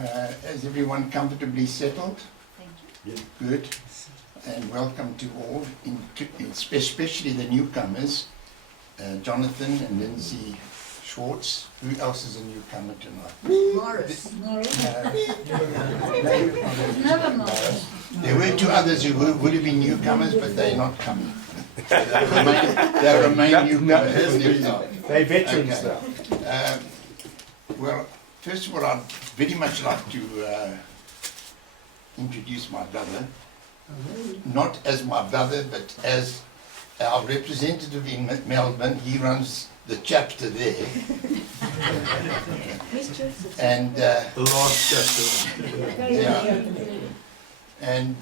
Is everyone comfortably settled? Thank you. Yeah. Good. And welcome to all, especially the newcomers, Jonathan and Lindsay Schwartz. Who else is a newcomer tonight? Maurice. Never mind. There were two others who would have been newcomers, but they're not coming. They remain newcomers. They're veterans Okay. now. Well, first of all, I'd very much like to introduce my brother, not as my brother, but as our representative in Melbourne. He runs the chapter there. And The last chapter. yeah, and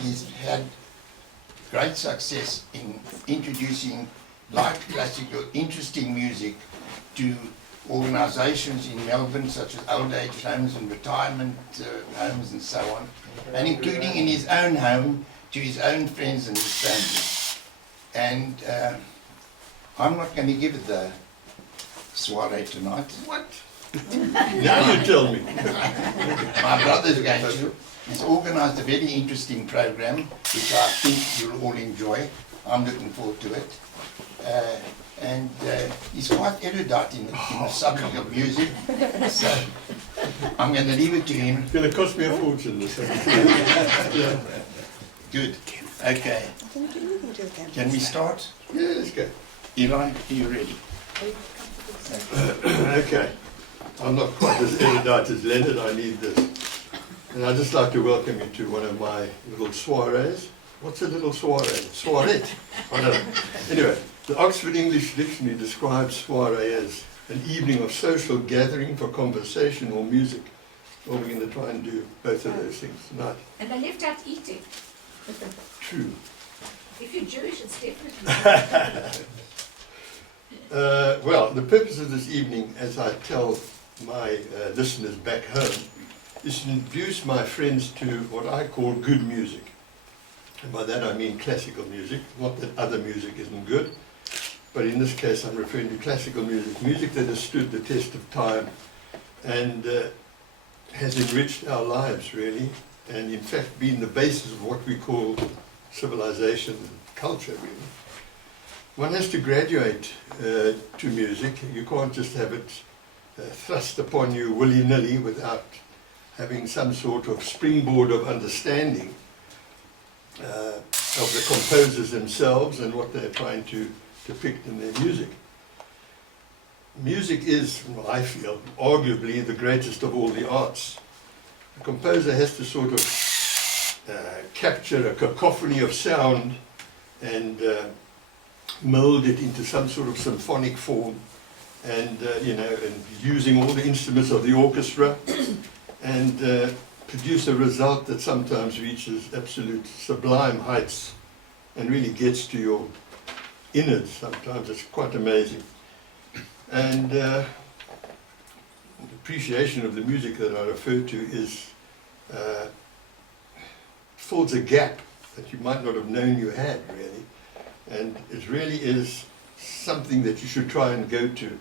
he's had great success in introducing light classical, interesting music to organisations in Melbourne, such as old age homes and retirement homes and so on, and including in his own home to his own friends and his family. And I'm not going to give it the soiree tonight. What? Now you tell me. My brother's going to. He's organised a very interesting program, which I think you'll all enjoy. I'm looking forward to it. And he's quite erudite in the subject of music, so I'm going to leave it to him. It's going to cost me a fortune, this. Yeah. Good. Okay. Can we start? Yeah, let's go. Eli, are you ready? Okay. I'm not quite as erudite as Leonard, I need this. And I'd just like to welcome you to one of my little soirees. What's a little soiree? Soirette? I don't know. Anyway, the Oxford English Dictionary describes soiree as an evening of social gathering for conversation or music. Well, we're going to try and do both of those things tonight. And they left out eating. True. If you're Jewish, it's definitely. Well, the purpose of this evening, as I tell my listeners back home, is to introduce my friends to what I call good music. And by that I mean classical music, not that other music isn't good, but in this case I'm referring to classical music, music that has stood the test of time and has enriched our lives really, and in fact been the basis of what we call civilization and culture really. One has to graduate to music. You can't just have it thrust upon you willy-nilly without having some sort of springboard of understanding of the composers themselves and what they're trying to depict in their music. Music is, well, I feel, arguably the greatest of all the arts. The composer has to sort of capture a cacophony of sound and mold it into some sort of symphonic form, and and using all the instruments of the orchestra, and produce a result that sometimes reaches absolute sublime heights and really gets to your innards. Sometimes it's quite amazing. And the appreciation of the music that I refer to is fills a gap that you might not have known you had really, and it really is something that you should try and go to.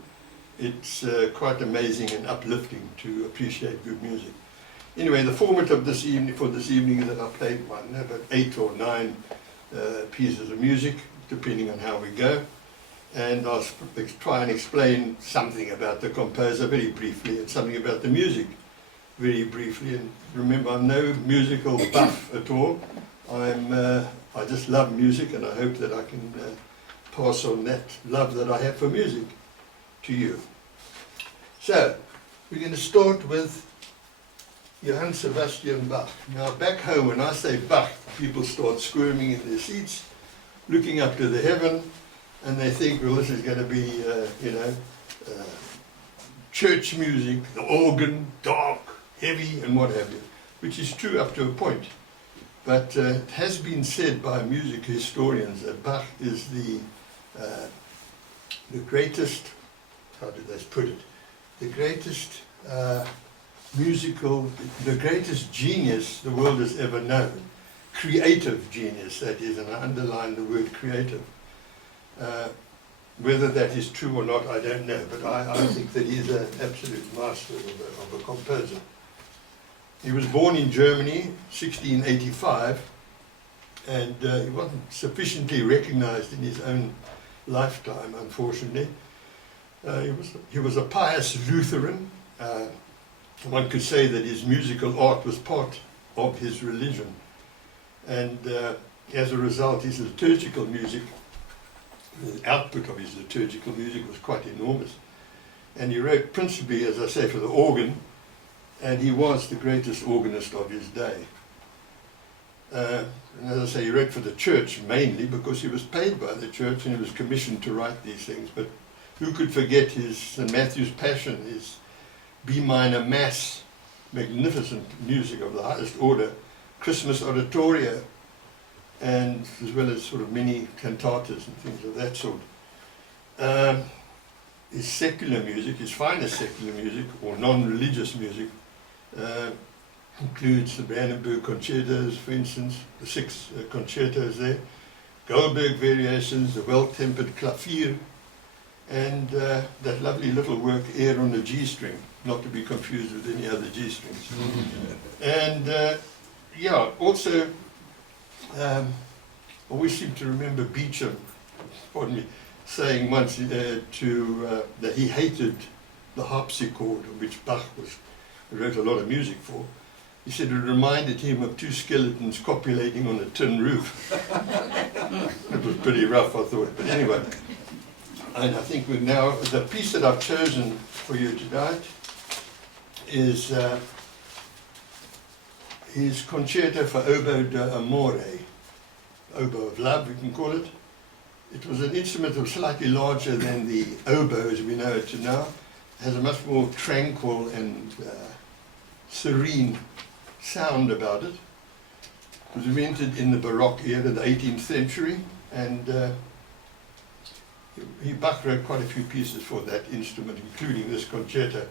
It's quite amazing and uplifting to appreciate good music. Anyway, the format of this evening, for this evening, is that I played about 8 or 9 pieces of music, depending on how we go. And I'll try and explain something about the composer very briefly, and something about the music very briefly. And remember, I'm no musical buff at all. I just love music, and I hope that I can pass on that love that I have for music to you. So, we're going to start with Johann Sebastian Bach. Now, back home, when I say Bach, people start squirming in their seats, looking up to the heaven, and they think, well, this is going to be, church music, the organ, dark, heavy, and what have you, which is true up to a point. But it has been said by music historians that Bach is the greatest, how did they put it, the greatest the greatest genius the world has ever known. Creative genius, that is, and I underline the word creative. Whether that is true or not, I don't know, but I think that he is an absolute master of a composer. He was born in Germany, 1685, and he wasn't sufficiently recognized in his own lifetime, unfortunately. He was a pious Lutheran. One could say that his musical art was part of his religion. And as a result, his liturgical music, the output of his liturgical music was quite enormous. And he wrote principally, as I say, for the organ, and he was the greatest organist of his day. And as I say, he wrote for the church mainly because he was paid by the church and he was commissioned to write these things. But who could forget his St. Matthew's Passion, his B minor Mass, magnificent music of the highest order, Christmas oratorio, and as well as sort of many cantatas and things of that sort. His secular music, his finest secular music, or non-religious music, includes the Brandenburg concertos, for instance, the 6 concertos there, Goldberg variations, the well-tempered clavier, and that lovely little work, Air on the G-string, not to be confused with any other G-strings. And yeah, also, I always seem to remember Beecham, pardon me, saying once that he hated the harpsichord, which Bach wrote a lot of music for. He said it reminded him of 2 skeletons copulating on a tin roof. It was pretty rough, I thought. But anyway, and I think we're now, the piece that I've chosen for you tonight is his concerto for oboe d'amore, oboe of love, we can call it. It was an instrument that was slightly larger than the oboe as we know it now. It has a much more tranquil and serene sound about it. It was invented in the Baroque era, the 18th century, and Bach wrote quite a few pieces for that instrument, including this concerto.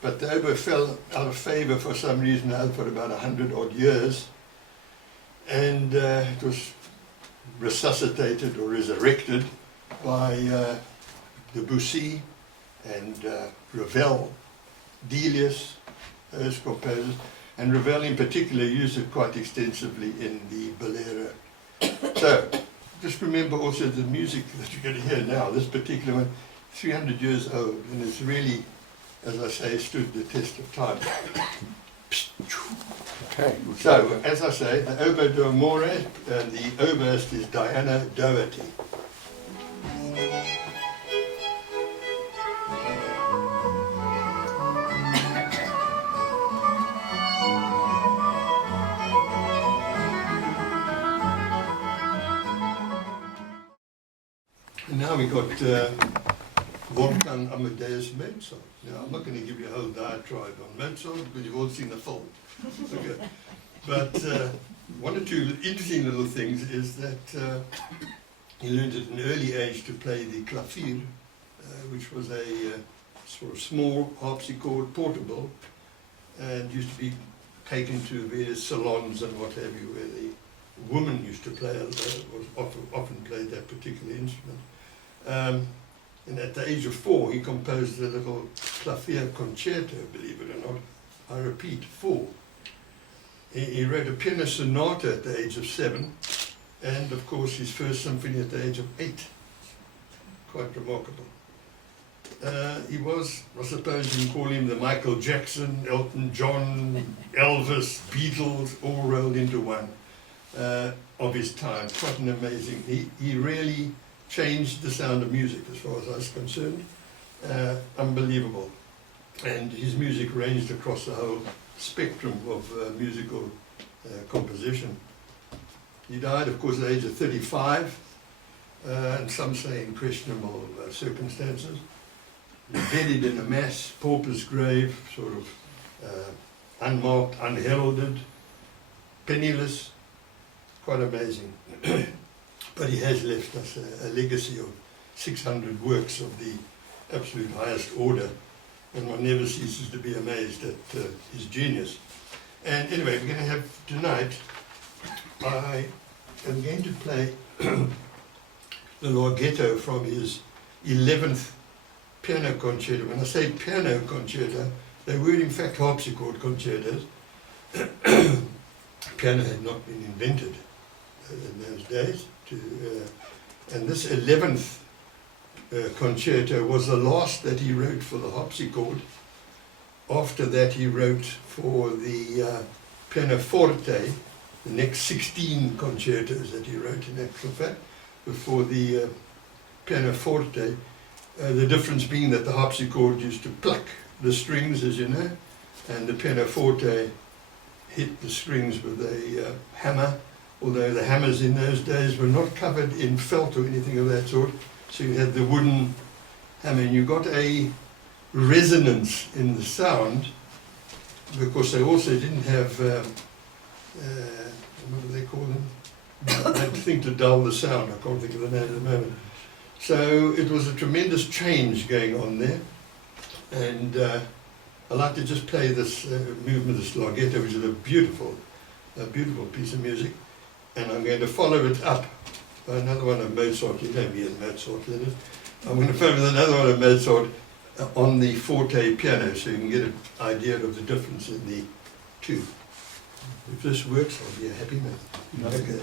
But the oboe fell out of favor for some reason for about 100 odd years, and it was resuscitated or resurrected by Debussy and Ravel, Delius, those composers, and Ravel in particular used it quite extensively in the Bolero. So, just remember also the music that you're going to hear now, this particular one, 300 years old, and it's really, as I say, stood the test of time. Okay. So, as I say, the oboe d'amore, and the oboist is Diana Doherty. And now we got Wolfgang Amadeus Mozart. Now, I'm not going to give you a whole diatribe on Mozart because you've all seen the film. Okay. But one or two interesting little things is that he learned at an early age to play the clavier, which was a sort of small harpsichord, portable, and used to be taken to various salons and what have you, where the woman used to play, often played that particular instrument. And at the age of 4, he composed a little clavier concerto, believe it or not. I repeat, 4. He wrote a piano sonata at the age of 7, and of course his first symphony at the age of 8. Quite remarkable. He was, I suppose you can call him the Michael Jackson, Elton John, Elvis, Beatles, all rolled into one of his time. Quite an amazing. He really changed the sound of music as far as I was concerned. Unbelievable. And his music ranged across the whole spectrum of musical composition. He died, of course, at the age of 35, and some say in questionable circumstances. Buried in a mass pauper's grave, sort of unmarked, unheralded, penniless. Quite amazing. But he has left us a legacy of 600 works of the absolute highest order, and one never ceases to be amazed at his genius. And anyway, we're going to have tonight, I am going to play the Larghetto from his 11th piano concerto. When I say piano concerto, they were in fact harpsichord concertos, piano had not been invented in those days. And this 11th concerto was the last that he wrote for the harpsichord. After that he wrote for the pianoforte, the next 16 concertos that he wrote in actual fact, before the pianoforte, the difference being that the harpsichord used to pluck the strings, as you know, and the pianoforte hit the strings with a hammer, although the hammers in those days were not covered in felt or anything of that sort, so you had the wooden hammer, and you got a resonance in the sound, because they also didn't have, what do they call them? That thing to dull the sound, I can't think of the name at the moment. So it was a tremendous change going on there, and I like to just play this movement, this larghetto, which is a beautiful piece of music, and I'm going to follow it up by another one of Mozart. You know me and Mozart, Leonard. I'm going to follow with another one of Mozart on the forte piano, so you can get an idea of the difference in the two. If this works, I'll be a happy man. Okay.